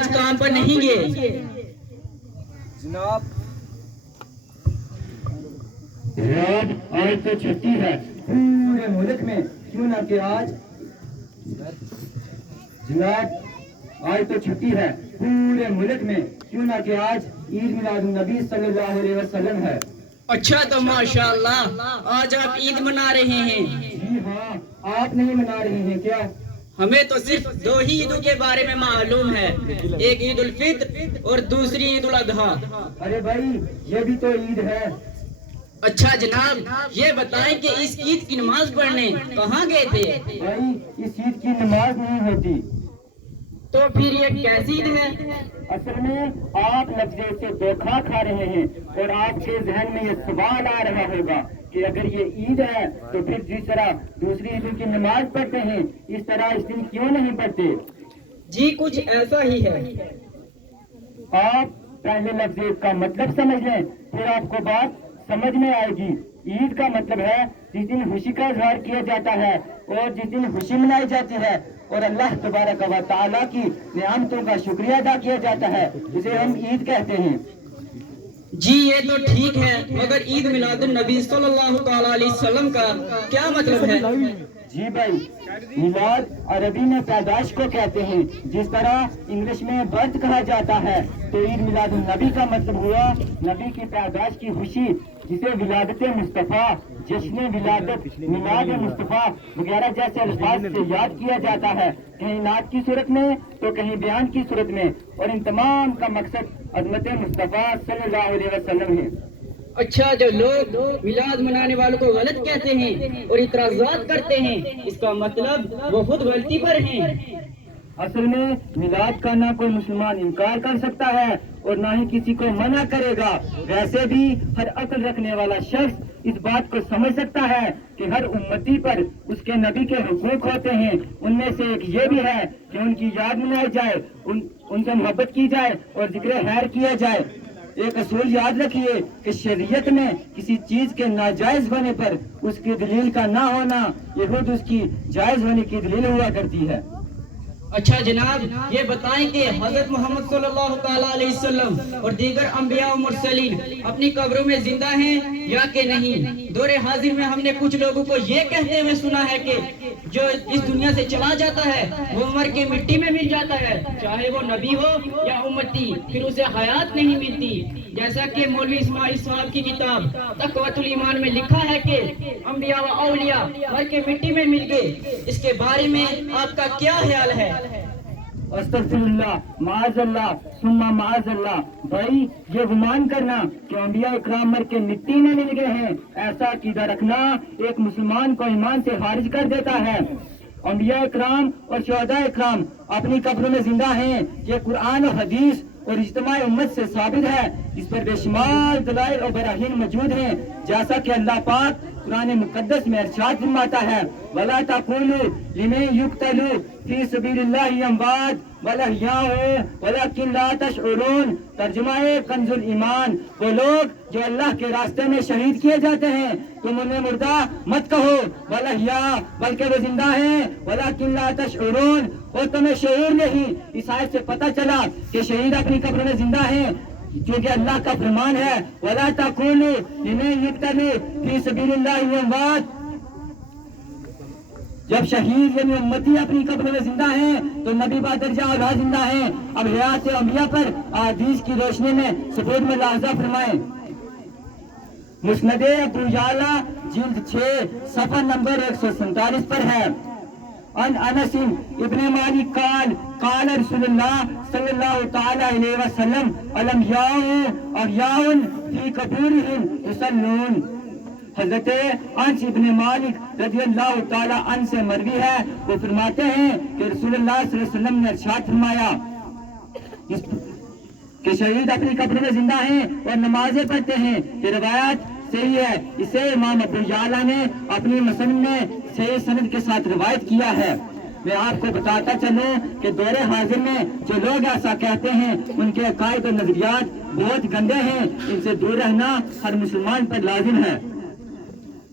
آج کام پر نہیں گئے؟ جناب آج تو چھٹی ہے پورے ملک میں، کیوں نہ کہ آج جناب آج تو چھٹی ہے پورے ملک میں، کیوں نہ کہ آج عید میلاد النبی صلی اللہ علیہ وسلم ہے۔ اچھا تو ماشاءاللہ آج آپ عید منا رہے ہیں؟ جی ہاں، آپ نہیں منا رہے ہیں کیا؟ ہمیں تو صرف دو ہی عیدوں کے بارے میں معلوم ہے، ایک عید الفطر اور دوسری عید الاضحیٰ۔ ارے بھائی یہ بھی تو عید ہے۔ اچھا جناب یہ بتائیں کہ اس عید کی نماز پڑھنے کہاں گئے تھے؟ بھائی اس عید کی نماز نہیں ہوتی۔ تو پھر یہ کیسی عید ہے؟ اصل میں آپ لفظ سے دھوکھا کھا رہے ہیں اور آپ کے ذہن میں یہ سوال آ رہا ہوگا کہ اگر یہ عید ہے تو پھر جس طرح دوسری عیدوں کی نماز پڑھتے ہیں اس طرح اس دن کیوں نہیں پڑھتے؟ جی کچھ ایسا ہی ہے۔ آپ پہلے لفظ کا مطلب سمجھ لیں، پھر آپ کو بات سمجھ میں آئے گی۔ عید کا مطلب ہے جس دن خوشی کا اظہار کیا جاتا ہے اور جس دن خوشی منائی جاتی ہے اور اللہ تبارک و تعالیٰ کی نعمتوں کا شکریہ ادا کیا جاتا ہے، اسے ہم عید کہتے ہیں۔ جی یہ تو ٹھیک ہے، مگر عید میلاد النبی صلی اللہ تعالی علیہ وسلم کا کیا مطلب ہے؟ جی بھائی، میلاد عربی میں پیدائش کو کہتے ہیں، جس طرح انگلش میں برتھ کہا جاتا ہے، تو عید میلاد النبی کا مطلب ہوا نبی کی پیدائش کی خوشی، جسے ولادت مصطفیٰ، جشن ولادت، میلاد مصطفیٰ وغیرہ جیسے الفاظ سے یاد کیا جاتا ہے، کہیں نعت کی صورت میں تو کہیں بیان کی صورت میں، اور ان تمام کا مقصد عظمت مصطفیٰ صلی اللہ علیہ وسلم ہے۔ اچھا جو لوگ میلاد منانے والوں کو غلط کہتے ہیں اور اعتراضات کرتے ہیں، اس کا مطلب وہ خود غلطی پر ہیں۔ اصل میں میلاد کا نہ کوئی مسلمان انکار کر سکتا ہے اور نہ ہی کسی کو منع کرے گا۔ ویسے بھی ہر عقل رکھنے والا شخص اس بات کو سمجھ سکتا ہے کہ ہر امتی پر اس کے نبی کے حقوق ہوتے ہیں، ان میں سے ایک یہ بھی ہے کہ ان کی یاد منائی جائے، ان سے محبت کی جائے اور ذکر خیر کیا جائے۔ ایک اصول یاد رکھیے کہ شریعت میں کسی چیز کے ناجائز ہونے پر اس کی دلیل کا نہ ہونا یہ خود اس کی جائز ہونے کی دلیل ہوا کرتی ہے۔ اچھا جناب یہ بتائیں کہ حضرت محمد صلی اللہ تعالیٰ علیہ وسلم اور دیگر انبیاء و مرسلین اپنی قبروں میں زندہ ہیں یا کہ نہیں؟ دور حاضر میں ہم نے کچھ لوگوں کو یہ کہتے ہوئے سنا ہے کہ جو اس دنیا سے چلا جاتا ہے وہ مر کے مٹی میں مل جاتا ہے، چاہے وہ نبی ہو یا امتی، پھر اسے حیات نہیں ملتی، جیسا کہ مولوی اسماعیل صاحب کی کتاب تقویۃ الایمان میں لکھا ہے کہ انبیاء و اولیاء مر کے مٹی میں مل گئے۔ اس کے بارے میں آپ کا کیا خیال ہے؟ استغفر اللہ، معاذ اللہ ثم معاذ اللہ۔ بھائی یہ گمان کرنا کہ انبیاء اکرام مر کے مٹی میں مل گئے ہیں، ایسا عقیدہ رکھنا ایک مسلمان کو ایمان سے خارج کر دیتا ہے۔ انبیاء اکرام اور شہداء اکرام اپنی قبروں میں زندہ ہیں، یہ قرآن و حدیث اور اجتماع امت سے ثابت ہے، اس پر بے شمار دلائل اور براہین موجود ہیں، جیسا کہ اللہ پاک قرآن مقدس میں ارشاد فرماتا ہے وَلَا تَقُولُوا لِمَن يُقْتَلُ فِي سَبِيلِ اللَّهِ أَمْوَاتٌ بَلْ أَحْيَاءٌ وَلَكِنْ لَا تَشْعُرُونَ۔ ترجمہ کنز الایمان، وہ لوگ جو اللہ کے راستے میں شہید کیے جاتے ہیں تم انہیں مردہ مت کہو، بل احیاء بلکہ وہ زندہ ہیں، وَلَكِنْ لَا تَشْعُرُونَ اور تمہیں شعور نہیں۔ اس آیت سے پتہ چلا کہ شہید اپنی قبر میں زندہ ہیں، کیونکہ اللہ کا فرمان ہے وَلَا تَقُولُوا لِمَن يُقْتَلُ فِي سَبِيلِ اللَّهِ أَمْوَاتٌ۔ جب شہید یعنی امتی اپنی قبر میں زندہ ہیں تو نبی بادرجہ اولاد زندہ ہیں۔ اب حیات انبیاء پر احادیث کی روشنی میں ثبوت ملاحظہ فرمائیں۔ مسند ابو یعلا جلد 6 صفحہ نمبر 147 پر ہے۔ ان انس ابن مالک قال قال رسول اللہ صلی اللہ تعالی علیہ وسلم الانبیاء احیاء فی قبورہم یصلون۔ حضرت انس ابن مالک رضی اللہ تعالی عنہ سے مروی ہے، وہ فرماتے ہیں کہ رسول اللہ صلی اللہ علیہ وسلم نے ارشاد فرمایا کہ شہید اپنی قبر میں زندہ ہیں اور نمازیں پڑھتے ہیں۔ یہ روایت صحیح ہے، اسے امام ابو یعلا نے اپنی مسند میں صحیح سند کے ساتھ روایت کیا ہے۔ میں آپ کو بتاتا چلوں کہ دور حاضر میں جو لوگ ایسا کہتے ہیں ان کے عقائد و نظریات بہت گندے ہیں، ان سے دور رہنا ہر مسلمان پر لازم ہے۔